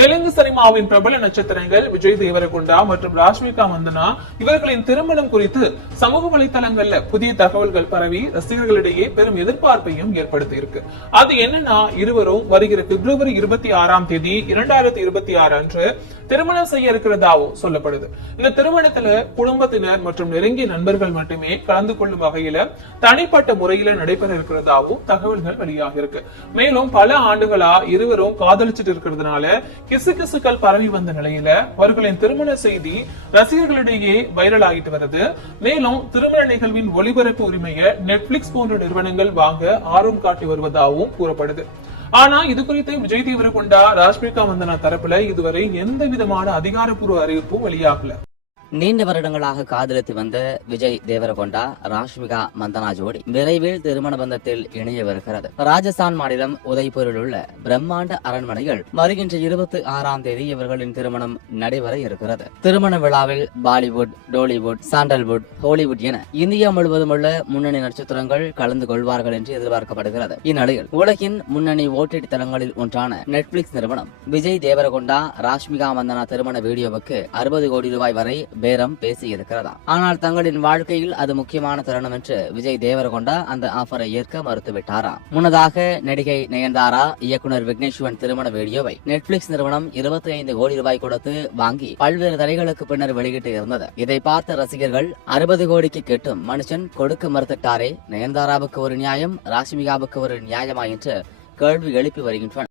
தெலுங்கு சினிமாவின் பிரபல நட்சத்திரங்கள் விஜய் தேவரகொண்டா மற்றும் ராஷ்மிகா மந்தனா இவர்களின் திருமணம் குறித்து சமூக வலைதளங்கள்ல புதிய தகவல்கள் பரவி ரசிகர்களிடையே பெரும் எதிர்பார்ப்பையும் ஏற்படுத்தி இருக்கு. அது என்னன்னா, இருவரும் வருகிற பிப்ரவரி 26 2026 அன்று திருமணம் செய்ய இருக்கிறதாவும் சொல்லப்படுது. இந்த திருமணத்துல குடும்பத்தினர் மற்றும் நெருங்கிய நண்பர்கள் மட்டுமே கலந்து கொள்ளும் வகையில தனிப்பட்ட முறையில நடைபெற இருக்கிறதாவும் தகவல்கள் வெளியாக இருக்கு. மேலும் பல ஆண்டுகளா இருவரும் காதலிச்சிட்டு இருக்கிறதுனால கிசுகிசுக்கள் பரவி வந்த நிலையில அவர்களின் திருமண செய்தி ரசிகர்களிடையே வைரல் ஆகிட்டு வருது. மேலும் திருமண நிகழ்வின் ஒளிபரப்பு உரிமையை நெட்ஃபிளிக்ஸ் போன்ற நிறுவனங்கள் வாங்க ஆர்வம் காட்டி வருவதாகவும் கூறப்படுது. ஆனா இது குறித்து விஜய் தேவரகொண்டா, ராஷ்மிகா மந்தனா தரப்புல இதுவரை எந்த விதமான அதிகாரப்பூர்வ அறிவிப்பும் வெளியாகல. நீண்ட வருடங்களாக காதலித்து வந்த விஜய் தேவரகொண்டா ராஷ்மிகா மந்தனா ஜோடி விரைவில் திருமண பந்தத்தில் இணையவிருக்கிறது. ராஜஸ்தான் மாநிலம் உதய்பூரில் உள்ள பிரம்மாண்ட அரண்மனையில் வருகின்ற 26 இவர்களின் திருமணம் நடைபெற இருக்கிறது. திருமண விழாவில் பாலிவுட், டோலிவுட், சாண்டல்வுட், ஹாலிவுட் என இந்தியா முழுவதும் உள்ள முன்னணி நட்சத்திரங்கள் கலந்து கொள்வார்கள் என்று எதிர்பார்க்கப்படுகிறது. இந்நிலையில் உலகின் முன்னணி ஓடிடி தளங்களில் ஒன்றான நெட்ஃபிளிக்ஸ் நிறுவனம் விஜய் தேவரகொண்டா ராஷ்மிகா மந்தனா திருமண வீடியோவுக்கு 60 கோடி ரூபாய் வரை பேரம் பேசியிருக்கிறதா. ஆனால் தங்களின் வாழ்க்கையில் அது முக்கியமான தருணம் என்று விஜய் தேவரகொண்டா அந்த ஆஃபரை ஏற்க மறுத்துவிட்டாராம். முன்னதாக நடிகை நயன்தாரா, இயக்குனர் விக்னேஸ்வரன் திருமண வீடியோவை நெட்ஃபிளிக்ஸ் நிறுவனம் 25 கோடி ரூபாய் கொடுத்து வாங்கி பல்வேறு தடைகளுக்கு பின்னர் வெளியிட்டு இருந்தது. இதை பார்த்த ரசிகர்கள் 60 கோடிக்கு கெட்டும் மனுஷன் கொடுக்க மறுத்துட்டாரே, நயன்தாராவுக்கு ஒரு நியாயம், ராஷ்மிகாவுக்கு ஒரு நியாயமா என்று கேள்வி எழுப்பி வருகின்றனர்.